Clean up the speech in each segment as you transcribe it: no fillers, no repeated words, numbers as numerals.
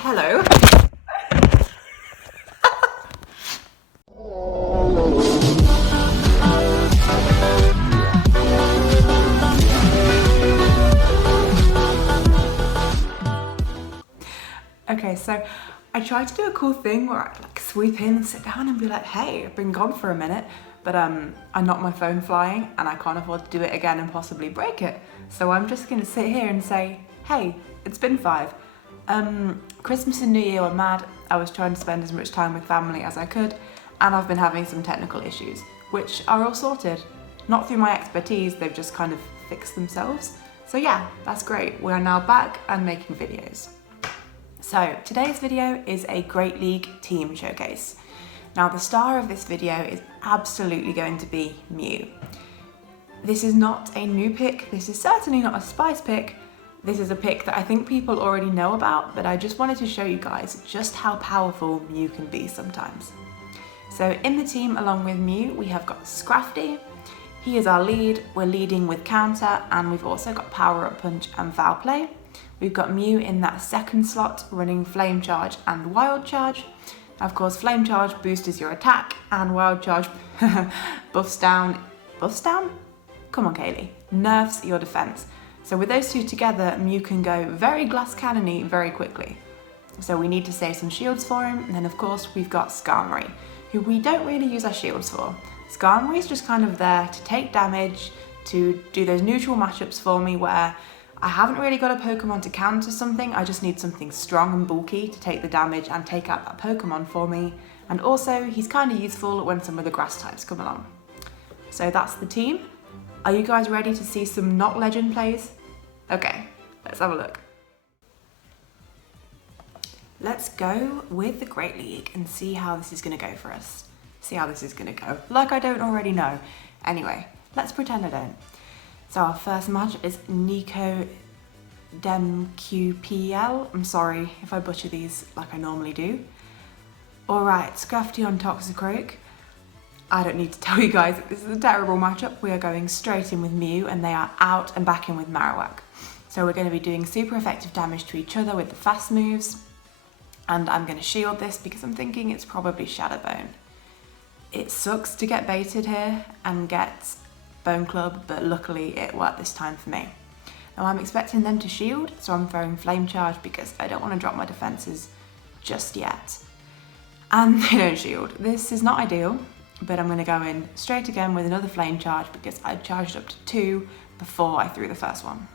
Hello. Okay, so I tried to do a cool thing where I like sweep in and sit down and be like, hey, I've been gone for a minute, but I knocked my phone flying and I can't afford to do it again and possibly break it. So I'm just gonna sit here and say, hey, it's been 5. Christmas and New Year were mad. I was trying to spend as much time with family as I could, and I've been having some technical issues, which are all sorted. Not through my expertise, they've just kind of fixed themselves. So yeah, that's great. We're now back and making videos. So today's video is a Great League team showcase. Now the star of this video is absolutely going to be Mew. This is not a new pick, this is certainly not a spice pick. This is a pick that I think people already know about, but I just wanted to show you guys just how powerful Mew can be sometimes. So in the team along with Mew, we have got Scrafty. He is our lead, we're leading with counter, and we've also got power up punch and foul play. We've got Mew in that second slot running Flame Charge and Wild Charge. Of course, Flame Charge boosts your attack and Wild Charge buffs down? Come on, Kayleigh. Nerfs your defense. So with those two together, Mew can go very glass cannon-y very quickly. So we need to save some shields for him. And then of course, we've got Skarmory, who we don't really use our shields for. Skarmory's just kind of there to take damage, to do those neutral matchups for me where I haven't really got a Pokemon to counter something, I just need something strong and bulky to take the damage and take out that Pokemon for me. And also, he's kind of useful when some of the grass types come along. So that's the team. Are you guys ready to see some not legend plays? Okay, let's have a look. Let's go with the Great League and see how this is going to go for us. See how this is going to go. Like I don't already know. Anyway, let's pretend I don't. So our first match is Nico DemQPL. I'm sorry if I butcher these like I normally do. Alright, Scrafty on Toxicroak. I don't need to tell you guys that this is a terrible matchup. We are going straight in with Mew and they are out and back in with Marowak. So we're going to be doing super effective damage to each other with the fast moves. And I'm going to shield this because I'm thinking it's probably Shadow Bone. It sucks to get baited here and get Bone Club, but luckily it worked this time for me. Now I'm expecting them to shield, so I'm throwing Flame Charge because I don't want to drop my defenses just yet. And they don't shield. This is not ideal, but I'm going to go in straight again with another Flame Charge because I charged up to 2 before I threw the first one.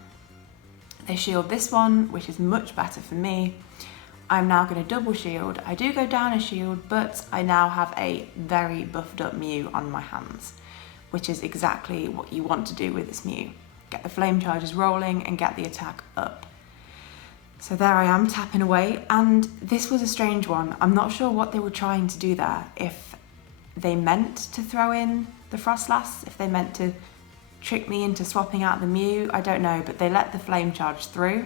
They shield this one, which is much better for me. I'm now going to double shield. I do go down a shield, but I now have a very buffed up Mew on my hands, which is exactly what you want to do with this Mew. Get the flame charges rolling and get the attack up. So there I am tapping away, and this was a strange one. I'm not sure what they were trying to do there. If they meant to throw in the Frostlass, if they meant to trick me into swapping out the Mew, I don't know, but they let the flame charge through.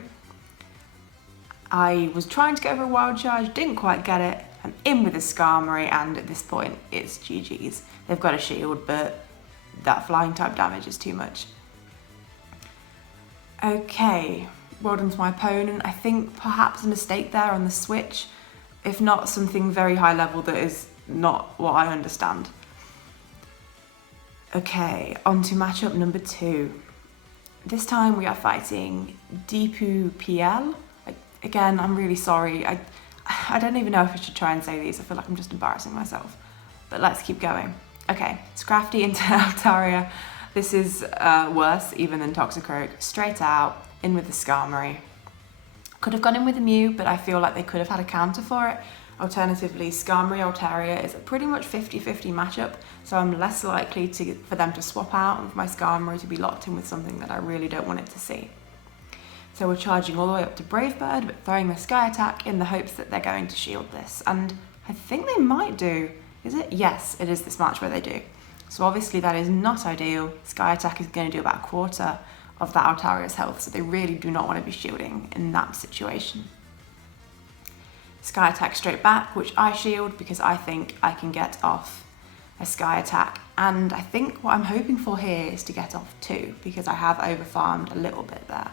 I was trying to go for a wild charge, didn't quite get it. I'm in with a Skarmory, and at this point it's GG's. They've got a shield, but that flying type damage is too much. Okay, well done to my opponent. I think perhaps a mistake there on the switch, if not something very high level that is not what I understand. Okay, on to matchup number 2. This time we are fighting Deepu PL. Again, I'm really sorry. I don't even know if I should try and say these. I feel like I'm just embarrassing myself. But let's keep going. Okay, Scrafty into Altaria. This is worse even than Toxicroak. Straight out, in with the Skarmory. Could have gone in with the Mew, but I feel like they could have had a counter for it. Alternatively, Skarmory Altaria is a pretty much 50-50 matchup, so I'm less likely for them to swap out and for my Skarmory to be locked in with something that I really don't want it to see. So we're charging all the way up to Brave Bird, but throwing the Sky Attack in the hopes that they're going to shield this. And I think they might do. Is it? Yes, it is this match where they do. So obviously that is not ideal. Sky Attack is going to do about a quarter of that Altaria's health, so they really do not want to be shielding in that situation. Sky Attack straight back, which I shield because I think I can get off a Sky Attack. And I think what I'm hoping for here is to get off 2 because I have overfarmed a little bit there.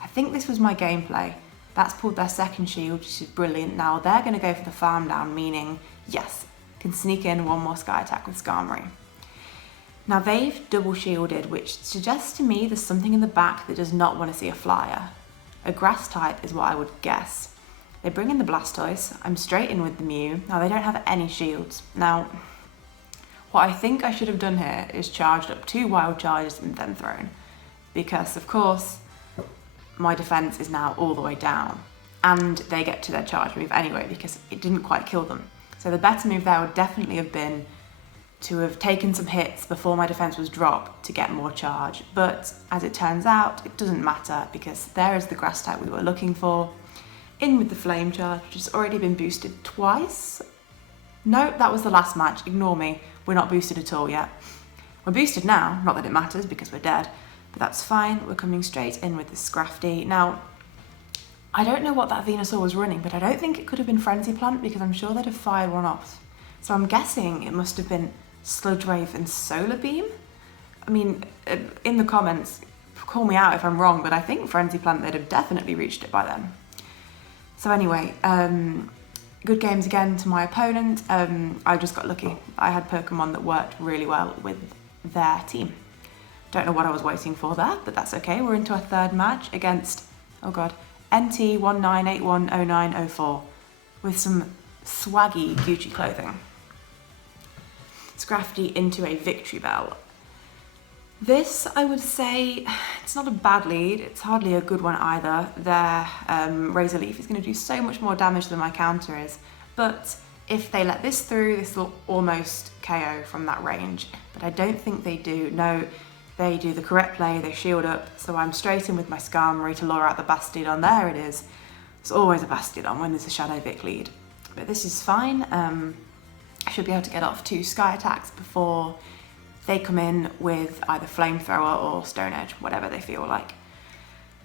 I think this was my gameplay. That's pulled their second shield, which is brilliant. Now they're going to go for the farm down, meaning, yes, can sneak in one more sky attack with Skarmory. Now they've double shielded, which suggests to me there's something in the back that does not want to see a flyer. A grass type is what I would guess. They bring in the Blastoise. I'm straight in with the Mew. Now they don't have any shields. Now, what I think I should have done here is charged up 2 wild charges and then thrown. Because of course, my defense is now all the way down. And they get to their charge move anyway because it didn't quite kill them. So the better move there would definitely have been to have taken some hits before my defense was dropped to get more charge. But as it turns out, it doesn't matter because there is the grass type we were looking for. In with the flame charge, which has already been boosted twice. No, that was the last match. Ignore me. We're not boosted at all yet. We're boosted now, not that it matters because we're dead, but that's fine. We're coming straight in with the Scrafty. Now, I don't know what that Venusaur was running, but I don't think it could have been Frenzy Plant because I'm sure they'd have fired one off. So I'm guessing it must have been Sludge Wave and Solar Beam. I mean, in the comments, call me out if I'm wrong, but I think Frenzy Plant, they'd have definitely reached it by then. So anyway, good games again to my opponent. I just got lucky. I had Pokemon that worked really well with their team. Don't know what I was waiting for there, but that's okay. We're into our third match against, oh god, NT19810904 with some swaggy Gucci clothing. Scrafty into a Victory Bell. This, I would say, it's not a bad lead. It's hardly a good one either. Their Razor Leaf is going to do so much more damage than my counter is. But if they let this through, this will almost KO from that range. But I don't think they do. No, they do the correct play. They shield up. So I'm straight in with my Skarmory to lure out the Bastiodon. There it is. It's always a Bastiodon when there's a Shadow Vic lead. But this is fine. I should be able to get off 2 Sky attacks before they come in with either Flamethrower or Stone Edge, whatever they feel like.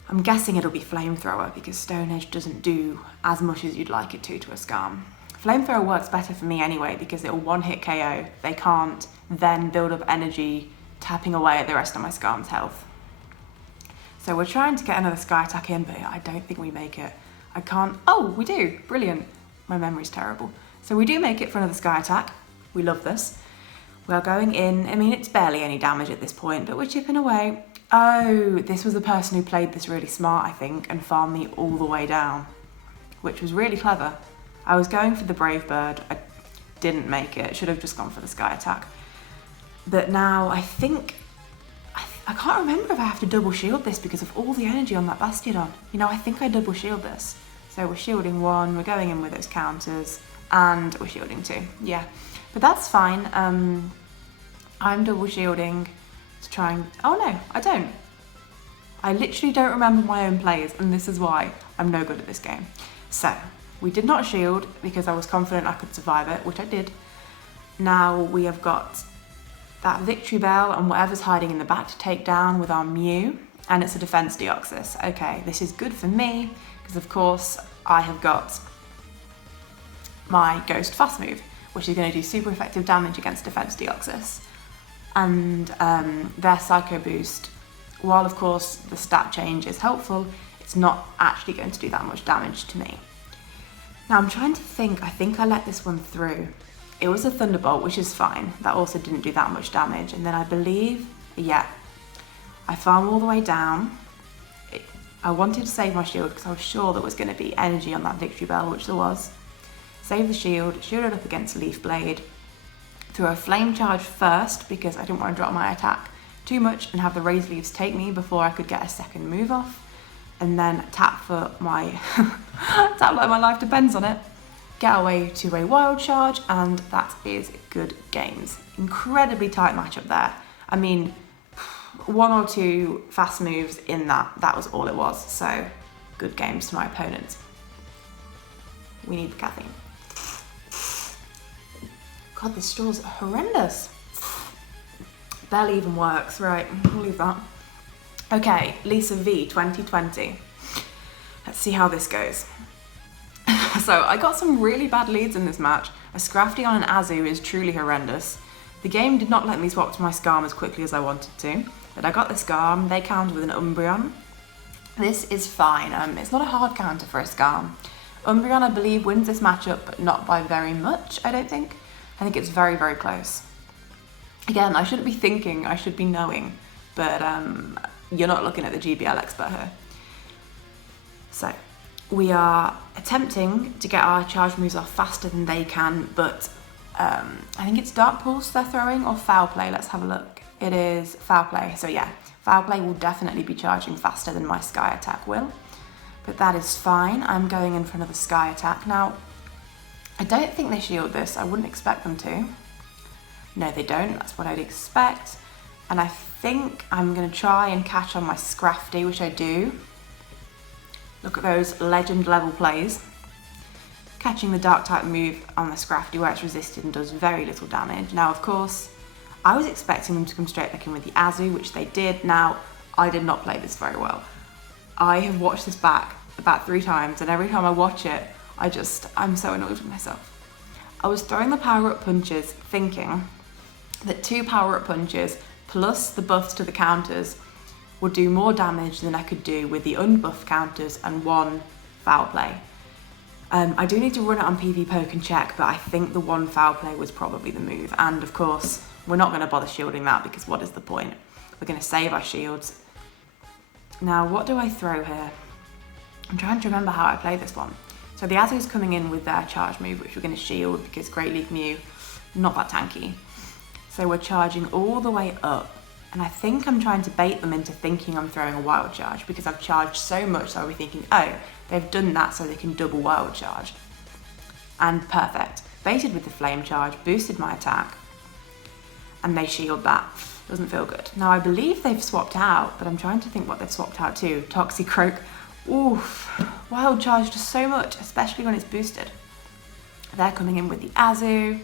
I'm guessing it'll be Flamethrower because Stone Edge doesn't do as much as you'd like it to a Skarm. Flamethrower works better for me anyway because it'll one-hit KO. They can't then build up energy tapping away at the rest of my Skarm's health. So we're trying to get another Sky attack in, but I don't think we make it. I can't. Oh, we do. Brilliant. My memory's terrible. So we do make it for another Sky attack. We love this. We're going in. I mean, it's barely any damage at this point, but we're chipping away. Oh, this was the person who played this really smart, I think, and farmed me all the way down, which was really clever. I was going for the Brave Bird. I didn't make it. Should have just gone for the Sky attack. But now I think, I can't remember if I have to double shield this because of all the energy on that Bastiodon. You know, I think I double shield this. So we're shielding 1, we're going in with those counters, and we're shielding 2. Yeah, but that's fine. I'm double shielding to try and, oh no, I don't. I literally don't remember my own plays, and this is why I'm no good at this game. So, we did not shield because I was confident I could survive it, which I did. Now we have got that Victory Bell and whatever's hiding in the back to take down with our Mew, and it's a Defense Deoxys. Okay, this is good for me, because of course I have got my Ghost Fast move, which is going to do super effective damage against Defense Deoxys. And their Psycho Boost, while of course the stat change is helpful, it's not actually going to do that much damage to me. Now I'm trying to think, I think I let this one through. It was a Thunderbolt, which is fine. That also didn't do that much damage. And then I believe, yeah, I farm all the way down. I wanted to save my shield because I was sure there was going to be energy on that Victory Bell, which there was. Save the shield, shielded up against Leaf Blade. Threw a Flame Charge first because I didn't want to drop my attack too much and have the Razor Leaves take me before I could get a second move off. And then tap for my, tap like my life depends on it. Get away to a Wild Charge, and that is good games. Incredibly tight matchup there. I mean, 1 or 2 fast moves in that was all it was. So, good games to my opponent. We need the caffeine. God, the straws are horrendous. Barely even works. Right, we'll leave that. Okay, Lisa V 2020. Let's see how this goes. So I got some really bad leads in this match. A Scrafty on an Azu is truly horrendous. The game did not let me swap to my Skarm as quickly as I wanted to, but I got the Skarm, they countered with an Umbreon. This is fine. It's not a hard counter for a Skarm. Umbreon, I believe, wins this matchup, but not by very much, I don't think. I think it's very, very close. Again, I shouldn't be thinking, I should be knowing, but you're not looking at the GBL expert here. So, we are attempting to get our charge moves off faster than they can, but I think it's Dark Pulse they're throwing, or Foul Play. Let's have a look. It is Foul Play, so yeah, Foul Play will definitely be charging faster than my Sky Attack will, but that is fine. I'm going in for another Sky Attack. Now, I don't think they shield this. I wouldn't expect them to. No, they don't. That's what I'd expect. And I think I'm going to try and catch on my Scrafty, which I do. Look at those legend level plays. Catching the Dark type move on the Scrafty where it's resisted and does very little damage. Now, of course, I was expecting them to come straight back in with the Azu, which they did. Now, I did not play this very well. I have watched this back about 3 times, and every time I watch it, I'm so annoyed with myself. I was throwing the power-up punches thinking that 2 power-up punches plus the buffs to the counters would do more damage than I could do with the unbuffed counters and 1 Foul Play. I do need to run it on PV Poke and check, but I think the 1 Foul Play was probably the move. And of course, we're not going to bother shielding that because what is the point? We're going to save our shields. Now, what do I throw here? I'm trying to remember how I played this one. So the Azu's coming in with their charge move, which we're going to shield because Great League Mew, not that tanky. So we're charging all the way up. And I think I'm trying to bait them into thinking I'm throwing a wild charge because I've charged so much, so I'll be thinking, oh, they've done that so they can double wild charge. And perfect. Baited with the flame charge, boosted my attack, and they shield that. Doesn't feel good. Now I believe they've swapped out, but I'm trying to think what they've swapped out to. Toxicroak. Oof. Wild charge does so much, especially when it's boosted. They're coming in with the Azu.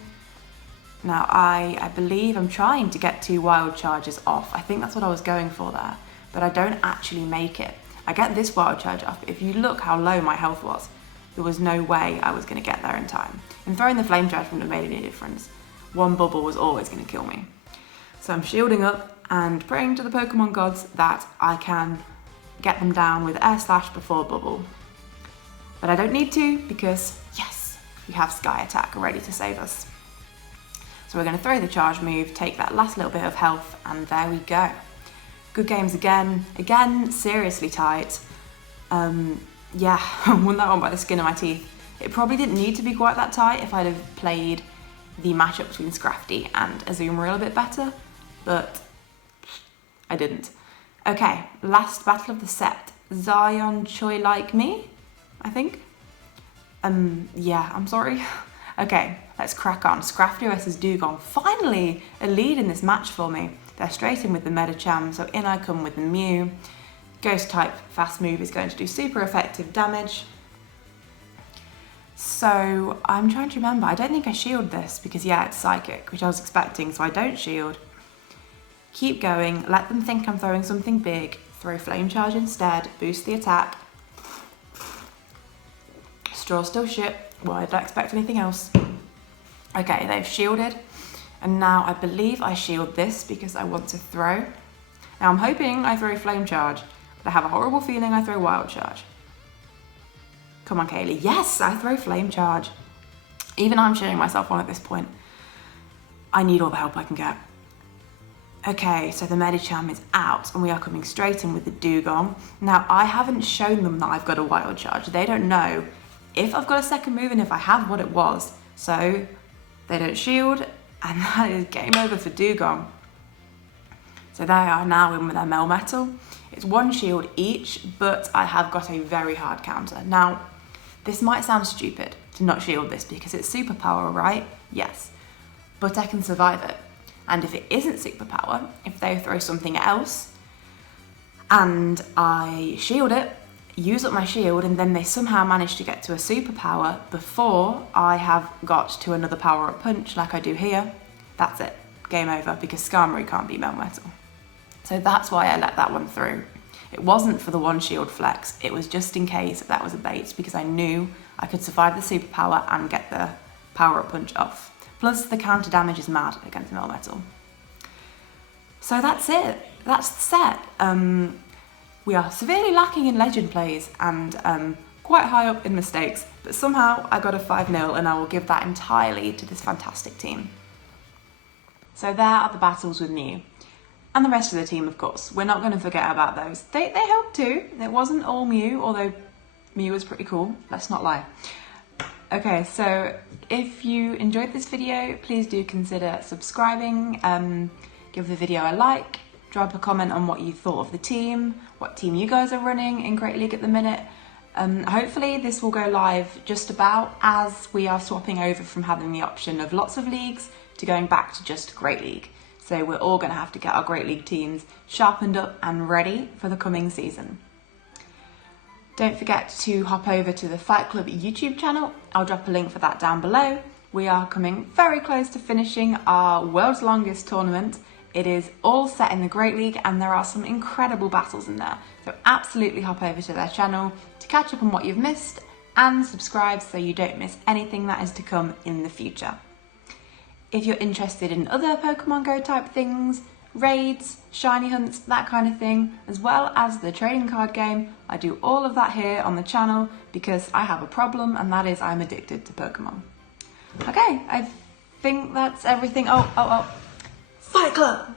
Now I believe I'm trying to get 2 wild charges off. I think that's what I was going for there, but I don't actually make it. I get this wild charge off, but if you look how low my health was, there was no way I was going to get there in time. And throwing the flame charge wouldn't have made any difference. 1 bubble was always going to kill me. So I'm shielding up and praying to the Pokemon gods that I can get them down with Air Slash before bubble. But I don't need to because, yes, we have Sky Attack ready to save us. So we're going to throw the charge move, take that last little bit of health, and there we go. Good games again. Again, seriously tight. Yeah, I won that one by the skin of my teeth. It probably didn't need to be quite that tight if I'd have played the matchup between Scrafty and Azumarill a bit better, but I didn't. Okay, last battle of the set. Zion Choi Like Me, I think. Yeah, I'm sorry. Okay, let's crack on. Scrafty versus Dugong. Finally, a lead in this match for me. They're straight in with the Medicham, so in I come with the Mew. Ghost type fast move is going to do super effective damage. So I'm trying to remember. I don't think I shield this because yeah, it's psychic, which I was expecting, so I don't shield. Keep going, let them think I'm throwing something big. Throw flame charge instead, boost the attack. Straw still shit. Well, I don't expect anything else. Okay, they've shielded. And now I believe I shield this because I want to throw. Now I'm hoping I throw flame charge, but I have a horrible feeling I throw wild charge. Come on, Kayleigh. Yes, I throw flame charge. Even I'm cheering myself on at this point. I need all the help I can get. Okay, so the Medicham is out and we are coming straight in with the Dugong. Now, I haven't shown them that I've got a wild charge. They don't know if I've got a second move and if I have what it was. So they don't shield and that is game over for Dugong. So they are now in with their Melmetal. It's 1 shield each, but I have got a very hard counter. Now, this might sound stupid to not shield this because it's superpower, right? Yes, but I can survive it. And if it isn't superpower, if they throw something else and I shield it, use up my shield, and then they somehow manage to get to a superpower before I have got to another power-up punch like I do here, that's it. Game over because Skarmory can't beat Melmetal. So that's why I let that one through. It wasn't for the 1 shield flex, it was just in case that was a bait because I knew I could survive the superpower and get the power-up punch off. Plus the counter damage is mad against Melmetal. So that's it, that's the set. We are severely lacking in legend plays and quite high up in mistakes, but somehow I got a 5-0 and I will give that entirely to this fantastic team. So there are the battles with Mew. And the rest of the team, of course. We're not going to forget about those. They helped too. It wasn't all Mew, although Mew was pretty cool. Let's not lie. Okay, so if you enjoyed this video, please do consider subscribing. Give the video a like. Drop a comment on what you thought of the team, what team you guys are running in Great League at the minute. Hopefully this will go live just about as we are swapping over from having the option of lots of leagues to going back to just Great League. So we're all going to have to get our Great League teams sharpened up and ready for the coming season. Don't forget to hop over to the Fight Club YouTube channel. I'll drop a link for that down below. We are coming very close to finishing our world's longest tournament. It is all set in the Great League and there are some incredible battles in there. So absolutely hop over to their channel to catch up on what you've missed and subscribe so you don't miss anything that is to come in the future. If you're interested in other Pokemon Go type things, raids, shiny hunts, that kind of thing, as well as the trading card game, I do all of that here on the channel because I have a problem and that is I'm addicted to Pokemon. Okay, I think that's everything. Oh, Fight Club!